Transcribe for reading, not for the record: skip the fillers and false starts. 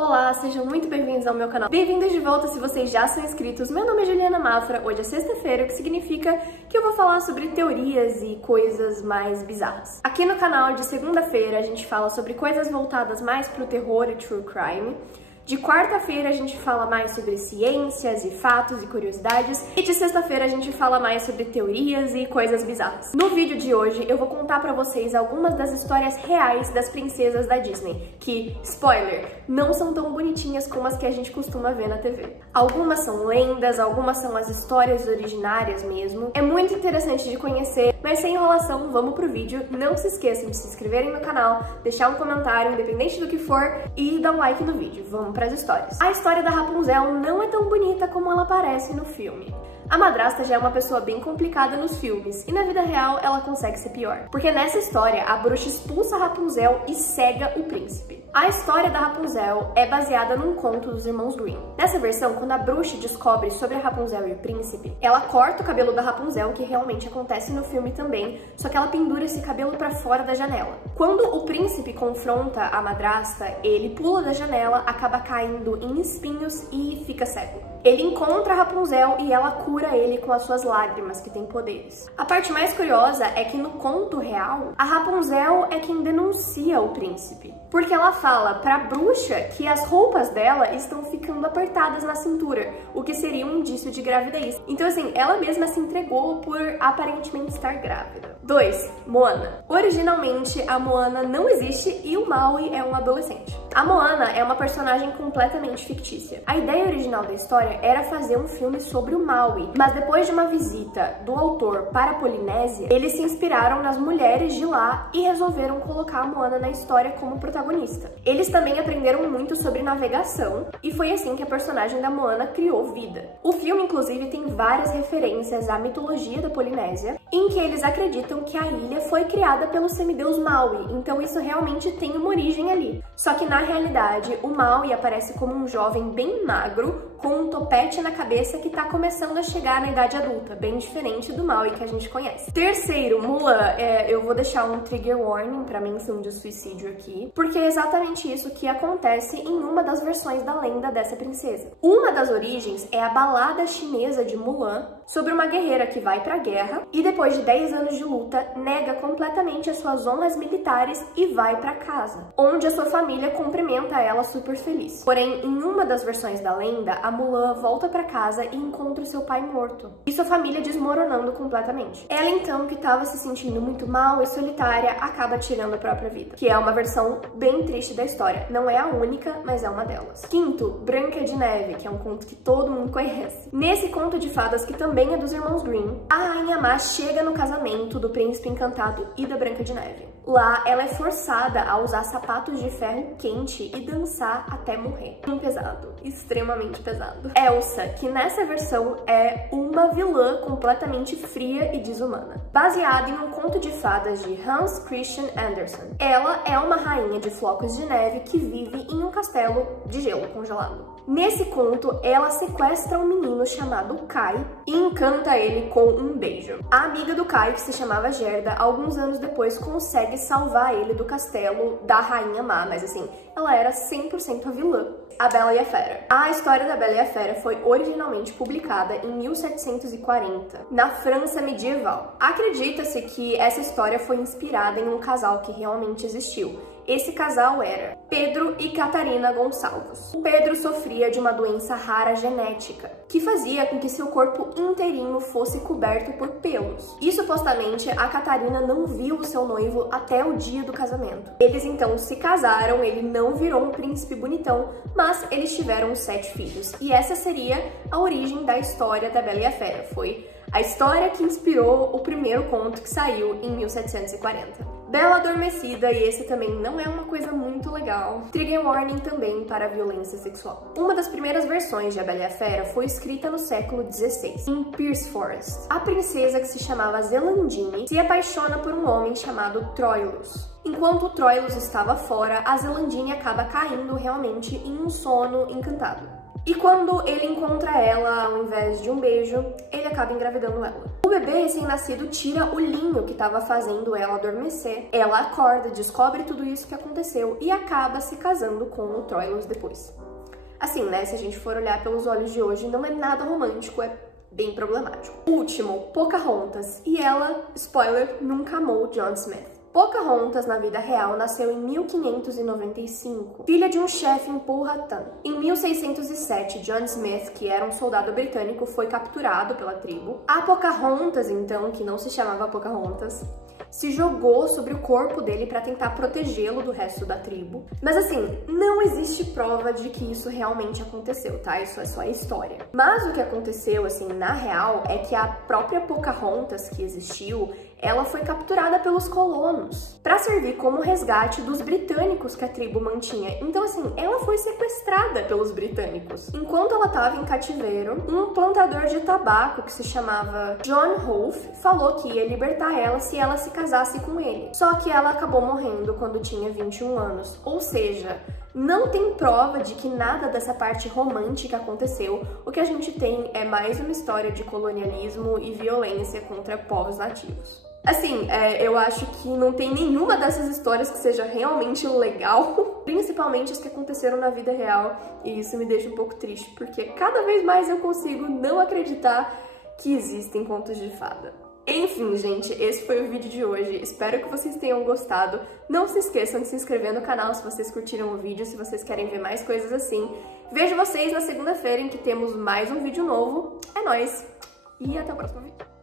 Olá, sejam muito bem-vindos ao meu canal. Bem-vindos de volta se vocês já são inscritos. Meu nome é Juliana Mafra, hoje é sexta-feira, o que significa que eu vou falar sobre teorias e coisas mais bizarras. Aqui no canal de segunda-feira a gente fala sobre coisas voltadas mais pro terror e true crime. De quarta-feira a gente fala mais sobre ciências e fatos e curiosidades. E de sexta-feira a gente fala mais sobre teorias e coisas bizarras. No vídeo de hoje eu vou contar pra vocês algumas das histórias reais das princesas da Disney, que, spoiler, não são tão bonitinhas como as que a gente costuma ver na TV. Algumas são lendas, algumas são as histórias originárias mesmo. É muito interessante de conhecer, mas sem enrolação, vamos pro vídeo. Não se esqueçam de se inscreverem no canal, deixar um comentário, independente do que for, e dar um like no vídeo. Vamos pras histórias. A história da Rapunzel não é tão bonita como ela parece no filme. A madrasta já é uma pessoa bem complicada nos filmes, e na vida real ela consegue ser pior. Porque nessa história, a bruxa expulsa a Rapunzel e cega o príncipe. A história da Rapunzel é baseada num conto dos irmãos Grimm. Nessa versão, quando a bruxa descobre sobre a Rapunzel e o príncipe, ela corta o cabelo da Rapunzel, que realmente acontece no filme também, só que ela pendura esse cabelo pra fora da janela. Quando o príncipe confronta a madrasta, ele pula da janela, acaba caindo em espinhos e fica cego. Ele encontra a Rapunzel e ela cura ele com as suas lágrimas, que tem poderes. A parte mais curiosa é que no conto real, a Rapunzel é quem denuncia o príncipe. Porque ela fala pra bruxa que as roupas dela estão ficando apertadas na cintura, o que seria um indício de gravidez. Então assim, ela mesma se entregou por aparentemente estar grávida. 2. Moana. Originalmente, a Moana não existe e o Maui é um adolescente. A Moana é uma personagem completamente fictícia. A ideia original da história era fazer um filme sobre o Maui, mas depois de uma visita do autor para a Polinésia, eles se inspiraram nas mulheres de lá e resolveram colocar a Moana na história como protagonista. Eles também aprenderam muito sobre navegação e foi assim que a personagem da Moana criou vida. O filme, inclusive, tem várias referências à mitologia da Polinésia, em que eles acreditam que a ilha foi criada pelo semideus Maui, então isso realmente tem uma origem ali. Só que na realidade, o Maui aparece como um jovem bem magro, com um topete na cabeça que tá começando a chegar na idade adulta, bem diferente do Maui que a gente conhece. Terceiro, Mulan. Eu vou deixar um trigger warning pra menção de suicídio aqui, porque é exatamente isso que acontece em uma das versões da lenda dessa princesa. Uma das origens é a balada chinesa de Mulan, sobre uma guerreira que vai pra guerra e depois de 10 anos de luta, nega completamente as suas honras militares e vai pra casa, onde a sua família cumprimenta ela super feliz. Porém, em uma das versões da lenda, a Mulan volta pra casa e encontra o seu pai morto, e sua família desmoronando completamente. Ela então, que estava se sentindo muito mal e solitária, acaba tirando a própria vida, que é uma versão bem triste da história. Não é a única, mas é uma delas. Quinto, Branca de Neve, que é um conto que todo mundo conhece. Nesse conto de fadas, que também é dos irmãos Grimm, a Rainha Má chega no casamento do príncipe encantado e da Branca de Neve. Lá, ela é forçada a usar sapatos de ferro quente e dançar até morrer. Pesado, extremamente pesado. Elsa, que nessa versão é uma vilã completamente fria e desumana. Baseada em um conto de fadas de Hans Christian Andersen. Ela é uma rainha de flocos de neve que vive em um castelo de gelo congelado. Nesse conto, ela sequestra um menino chamado Kai e encanta ele com um beijo. A amiga do Kai, que se chamava Gerda, alguns anos depois consegue salvar ele do castelo da Rainha Má, mas assim, ela era 100% a vilã. A Bela e a Fera. A história da Bela e a Fera foi originalmente publicada em 1740, na França medieval. Acredita-se que essa história foi inspirada em um casal que realmente existiu. Esse casal era Pedro e Catarina Gonçalves. O Pedro sofria de uma doença rara genética, que fazia com que seu corpo inteirinho fosse coberto por pelos. E supostamente a Catarina não viu o seu noivo até o dia do casamento. Eles então se casaram, ele não virou um príncipe bonitão, mas eles tiveram 7 filhos. E essa seria a origem da história da Bela e a Fera. Foi a história que inspirou o primeiro conto que saiu em 1740. Bela Adormecida, e esse também não é uma coisa muito legal. Trigger warning também para a violência sexual. Uma das primeiras versões de A Bela e a Fera foi escrita no século XVI, em Pierce Forest. A princesa, que se chamava Zelandine, se apaixona por um homem chamado Troilus. Enquanto Troilus estava fora, a Zelandine acaba caindo realmente em um sono encantado. E quando ele encontra ela, ao invés de um beijo, ele acaba engravidando ela. O bebê recém-nascido tira o linho que estava fazendo ela adormecer. Ela acorda, descobre tudo isso que aconteceu e acaba se casando com o Troilos depois. Assim, né, se a gente for olhar pelos olhos de hoje, não é nada romântico, é bem problemático. Último, Pocahontas. E ela, spoiler, nunca amou John Smith. Pocahontas, na vida real, nasceu em 1595, filha de um chefe em Powhatan. Em 1607, John Smith, que era um soldado britânico, foi capturado pela tribo. A Pocahontas, então, que não se chamava Pocahontas, se jogou sobre o corpo dele para tentar protegê-lo do resto da tribo. Mas assim, não existe prova de que isso realmente aconteceu, tá? Isso é só história. Mas o que aconteceu, assim, na real, é que a própria Pocahontas que existiu, ela foi capturada pelos colonos para servir como resgate dos britânicos que a tribo mantinha. Então, assim, ela foi sequestrada pelos britânicos. Enquanto ela estava em cativeiro, um plantador de tabaco que se chamava John Rolfe falou que ia libertar ela se ela se casasse com ele. Só que ela acabou morrendo quando tinha 21 anos. Ou seja, não tem prova de que nada dessa parte romântica aconteceu. O que a gente tem é mais uma história de colonialismo e violência contra povos nativos. Assim, eu acho que não tem nenhuma dessas histórias que seja realmente legal, principalmente as que aconteceram na vida real, e isso me deixa um pouco triste, porque cada vez mais eu consigo não acreditar que existem contos de fada. Enfim, gente, esse foi o vídeo de hoje. Espero que vocês tenham gostado. Não se esqueçam de se inscrever no canal se vocês curtiram o vídeo, se vocês querem ver mais coisas assim. Vejo vocês na segunda-feira em que temos mais um vídeo novo. É nóis! E até o próximo vídeo.